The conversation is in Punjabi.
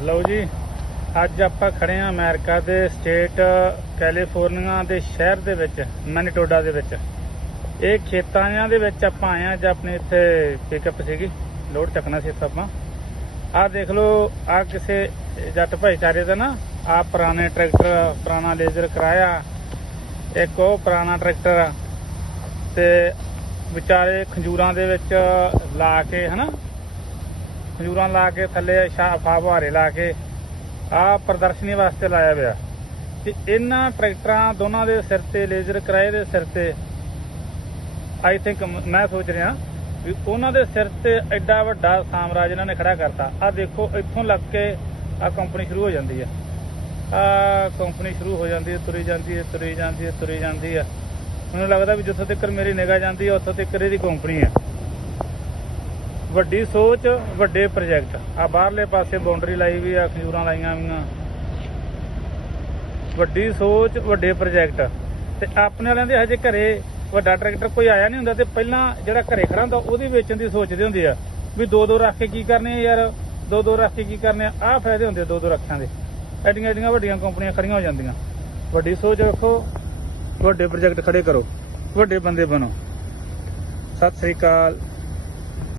ਲਓ ਜੀ, ਅੱਜ ਆਪਾਂ ਖੜੇ ਆ ਅਮਰੀਕਾ ਦੇ ਸਟੇਟ, ਕੈਲੀਫੋਰਨੀਆ ਦੇ ਸ਼ਹਿਰ ਦੇ ਵਿੱਚ, ਮੈਨੀਟੋਡਾ ਦੇ ਵਿੱਚ। ਇਹ ਖੇਤਾਂ ਦੇ ਵਿੱਚ ਆਪਾਂ ਆਏ ਆ ਅੱਜ ਆਪਣੇ ਇੱਥੇ ਪਿਕਅਪ ਸੀਗੀ। ਲੋਡ ਚੱਕਣਾ ਸੀ ਇੱਥੇ ਆਪਾਂ। ਆਹ ਦੇਖ ਲਓ ਆ ਕਿਸੇ ਜੱਟ ਭਾਈਚਾਰੇ ਦਾ ਨਾ ਆ ਪੁਰਾਣੇ ਟਰੈਕਟਰ, ਪੁਰਾਣਾ ਲੇਜ਼ਰ ਕਰਾਇਆ। ਇੱਕ ਉਹ ਪੁਰਾਣਾ ਟਰੈਕਟਰ ਆ। ਤੇ ਵਿਚਾਰੇ ਖੰਜੂਰਾਂ ਦੇ ਵਿੱਚ ਲਾ ਕੇ ਹਨਾ ਖੰਜੂਰਾਂ ਲਾ ਕੇ, ਥੱਲੇ ਸ਼ਾਫਾ ਲਾ ਕੇ ਆ ਪ੍ਰਦਰਸ਼ਨੀ ਵਾਸਤੇ ਲਾਇਆ ਹੋਇਆ। ਤੇ ਇਹਨਾਂ ਟਰੈਕਟਰਾਂ ਦੋਨਾਂ ਦੇ ਸਿਰ ਤੇ, ਲੇਜ਼ਰ ਕਿਰਾਏ ਦੇ ਸਿਰ ਤੇ, ਆਈ ਥਿੰਕ ਮੈਂ ਸੋਚ ਰਿਹਾ ਵੀ ਉਹਨਾਂ ਦੇ ਸਿਰ ਤੇ ਐਡਾ ਵੱਡਾ ਸਾਮਰਾਜ ਇਹਨਾਂ ਨੇ ਖੜਾ ਕਰਤਾ। ਆ ਦੇਖੋ, ਇੱਥੋਂ ਲੱਗ ਕੇ ਆ ਕੰਪਨੀ ਸ਼ੁਰੂ ਹੋ ਜਾਂਦੀ ਆ ਆ ਕੰਪਨੀ ਸ਼ੁਰੂ ਹੋ ਜਾਂਦੀ ਹੈ, ਤੁਰੀ ਜਾਂਦੀ ਹੈ, ਤੁਰੀ ਜਾਂਦੀ ਹੈ, ਤੁਰੀ ਜਾਂਦੀ ਹੈ। ਮੈਨੂੰ ਲੱਗਦਾ ਵੀ ਜਿੱਥੋਂ ਤੱਕ ਮੇਰੀ ਨਿਗਾਹ ਜਾਂਦੀ ਹੈ, ਉੱਥੋਂ ਤੱਕ ਇਹਦੀ ਕੰਪਨੀ ਹੈ। ਵੱਡੀ ਸੋਚ, ਵੱਡੇ ਪ੍ਰੋਜੈਕਟ। ਆ ਬਾਹਰਲੇ ਪਾਸੇ ਬਾਉਂਡਰੀ ਲਾਈ ਵੀ ਆ, ਖਜੂਰਾਂ ਲਾਈਆਂ ਵੀਆਂ। ਵੱਡੀ ਸੋਚ, ਵੱਡੇ ਪ੍ਰੋਜੈਕਟ। ਤੇ ਆਪਣੇ ਵਾਲਿਆਂ ਦੇ ਹਜੇ ਘਰੇ ਵੱਡਾ ਟਰੈਕਟਰ ਕੋਈ ਆਇਆ ਨਹੀਂ ਹੁੰਦਾ ਤੇ ਪਹਿਲਾਂ ਜਿਹੜਾ ਘਰੇ ਖੜਾ ਹੁੰਦਾ, ਉਹਦੀ ਵੇਚਣ ਦੀ ਸੋਚਦੇ ਹੁੰਦੇ ਆ ਵੀ ਦੋ ਦੋ ਰੱਖ ਕੇ ਕੀ ਕਰਨੇ ਆ ਯਾਰ, ਦੋ ਦੋ ਰੱਖ ਕੇ ਕੀ ਕਰਨੇ ਆ, ਆਹ ਫਾਇਦੇ ਹੁੰਦੇ ਦੋ ਦੋ ਰੱਖਾਂ ਦੇ। ਐਡੀਆਂ ਐਡੀਆਂ ਵੱਡੀਆਂ ਕੰਪਨੀਆਂ ਖੜੀਆਂ ਹੋ ਜਾਂਦੀਆਂ। ਵੱਡੀ ਸੋਚ ਰੱਖੋ, ਵੱਡੇ ਪ੍ਰੋਜੈਕਟ ਖੜੇ ਕਰੋ, ਵੱਡੇ ਬੰਦੇ ਬਣੋ। ਸਤਿ ਸ੍ਰੀ ਅਕਾਲ।